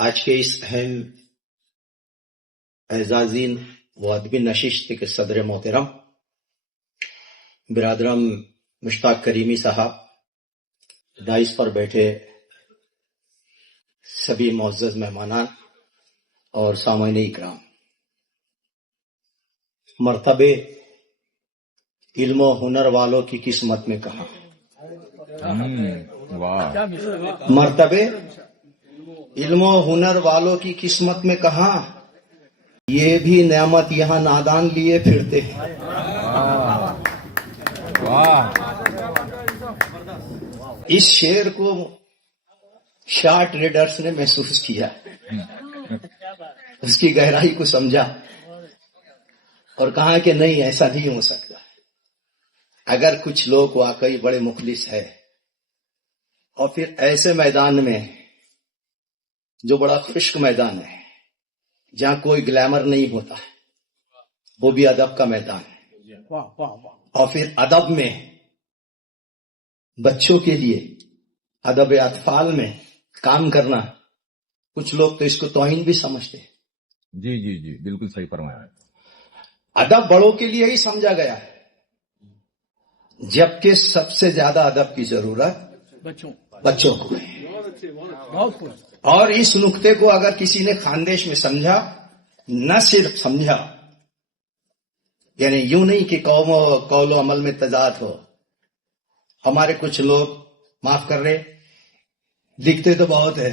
آج کے اس اہم اعزازین و ادبی نشست کے صدر محترم برادرم مشتاق کریمی صاحب، دائز پر بیٹھے سبھی معزز مہمانان اور سامعین اکرام، مرتبے علم و ہنر والوں کی قسمت میں کہاں، مرتبے علم و ہنر والوں کی قسمت میں کہاں، یہ بھی نعمت یہاں نادان لیے پھرتے ہیں۔ اس شعر کو شارٹ ریڈرز نے محسوس کیا، اس کی گہرائی کو سمجھا اور کہا کہ نہیں، ایسا نہیں ہو سکتا۔ اگر کچھ لوگ واقعی بڑے مخلص ہے اور پھر ایسے میدان میں جو بڑا خشک میدان ہے، جہاں کوئی گلیمر نہیں ہوتا، وہ بھی ادب کا میدان ہے، اور پھر ادب میں بچوں کے لیے ادب اطفال میں کام کرنا، کچھ لوگ تو اس کو توہین بھی سمجھتے ہیں۔ جی جی جی، بالکل صحیح فرمایا۔ ادب بڑوں کے لیے ہی سمجھا گیا ہے، جبکہ سب سے زیادہ ادب کی ضرورت بچوں کو ہے۔ اور اس نقطے کو اگر کسی نے خاندیش میں سمجھا، نہ صرف سمجھا، یعنی یوں نہیں کہ قول و عمل میں تضاد ہو۔ ہمارے کچھ لوگ معاف کر رہے، لکھتے تو بہت ہے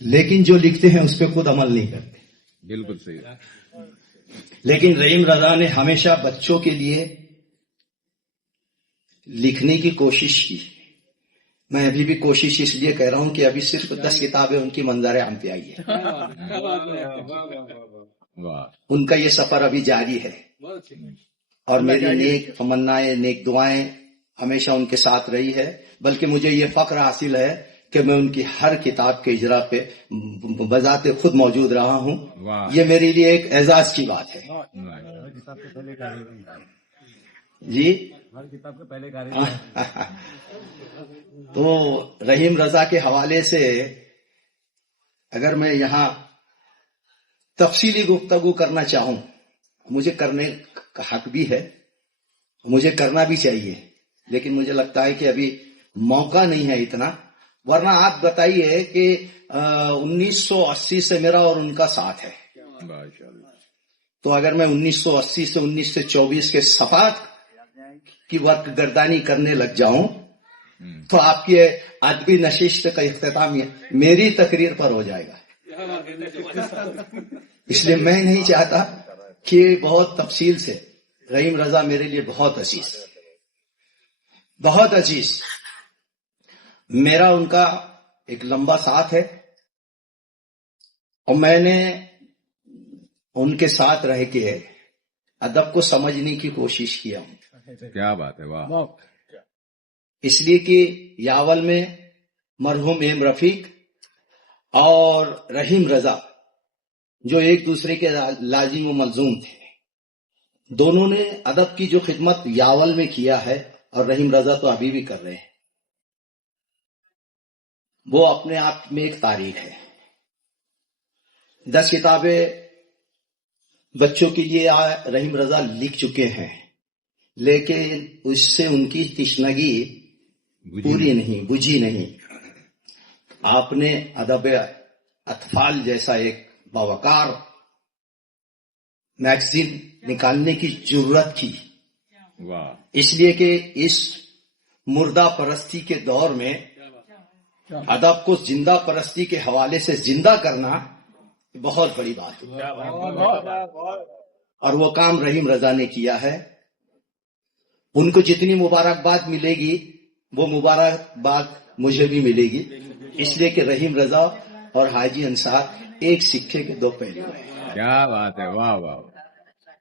لیکن جو لکھتے ہیں اس پہ خود عمل نہیں کرتے۔ بالکل صحیح۔ لیکن رحیم رضا نے ہمیشہ بچوں کے لیے لکھنے کی کوشش کی۔ میں ابھی بھی کوشش اس لیے کہہ رہا ہوں کہ ابھی صرف 10 کتابیں ان کی منظر عام پہ آئی ہے، ان کا یہ سفر ابھی جاری ہے، اور میری نیک تمنائیں، نیک دعائیں ہمیشہ ان کے ساتھ رہی ہے۔ بلکہ مجھے یہ فخر حاصل ہے کہ میں ان کی ہر کتاب کے اجرا پہ بذات خود موجود رہا ہوں۔ یہ میرے لیے ایک اعزاز کی بات ہے۔ جی، تو رحیم رضا کے حوالے سے اگر میں یہاں تفصیلی گفتگو کرنا چاہوں، مجھے کرنے کا حق بھی ہے، مجھے کرنا بھی چاہیے، لیکن مجھے لگتا ہے کہ ابھی موقع نہیں ہے اتنا۔ ورنہ آپ بتائیے کہ 1980 سے میرا اور ان کا ساتھ ہے، تو اگر میں 1980 سے 1924 کے صفحات کی ورق گردانی کرنے لگ جاؤں تو آپ کی ادبی نشست کا اختتام میری تقریر پر ہو جائے گا۔ اس لیے میں نہیں چاہتا کہ بہت تفصیل سے۔ رحیم رضا میرے لیے بہت عزیز، بہت عزیز، میرا ان کا ایک لمبا ساتھ ہے، اور میں نے ان کے ساتھ رہ کے ادب کو سمجھنے کی کوشش کیا ہوں۔ کیا بات ہے، واہ۔ اس لیے کہ یاول میں مرحوم ایم رفیق اور رحیم رضا جو ایک دوسرے کے لازم و ملزوم تھے، دونوں نے ادب کی جو خدمت یاول میں کیا ہے، اور رحیم رضا تو ابھی بھی کر رہے ہیں، وہ اپنے آپ میں ایک تاریخ ہے۔ 10 کتابیں بچوں کے لیے رحیم رضا لکھ چکے ہیں، لیکن اس سے ان کی تشنگی پوری نہیں، بجھی نہیں۔ آپ نے ادب اطفال جیسا ایک باوقار میگزین نکالنے کی ضرورت کی، اس لیے کہ اس مردہ پرستی کے دور میں ادب کو زندہ پرستی کے حوالے سے زندہ کرنا بہت بڑی بات ہے، اور وہ کام رحیم رضا نے کیا ہے۔ ان کو جتنی مبارکباد ملے گی وہ مبارکباد مجھے بھی ملے گی، اس لیے کہ رحیم رضا اور حاجی انصار ایک سکے کے 2 پہلو ہیں۔ کیا بات ہے، واہ واہ۔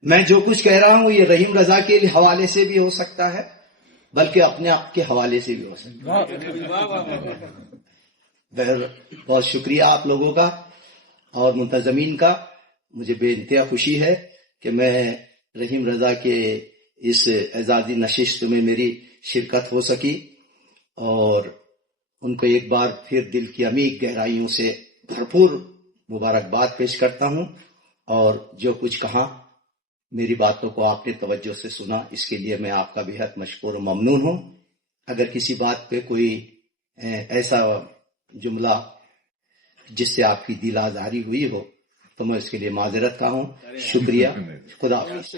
میں جو کچھ کہہ رہا ہوں یہ رحیم رضا کے حوالے سے بھی ہو سکتا ہے، بلکہ اپنے آپ کے حوالے سے بھی ہو سکتا ہے۔ بہت شکریہ آپ لوگوں کا اور منتظمین کا۔ مجھے بے انتہا خوشی ہے کہ میں رحیم رضا کے اس اعزازی نشست میں میری شرکت ہو سکی، اور ان کو ایک بار پھر دل کی عمیق گہرائیوں سے بھرپور مبارکباد پیش کرتا ہوں، اور جو کچھ کہا میری باتوں کو آپ نے توجہ سے سنا، اس کے لیے میں آپ کا بےحد مشکور و ممنون ہوں۔ اگر کسی بات پہ کوئی ایسا جملہ جس سے آپ کی دل آزاری ہوئی ہو تو میں اس کے لیے معذرت کا ہوں۔ شکریہ، خدا حافظ۔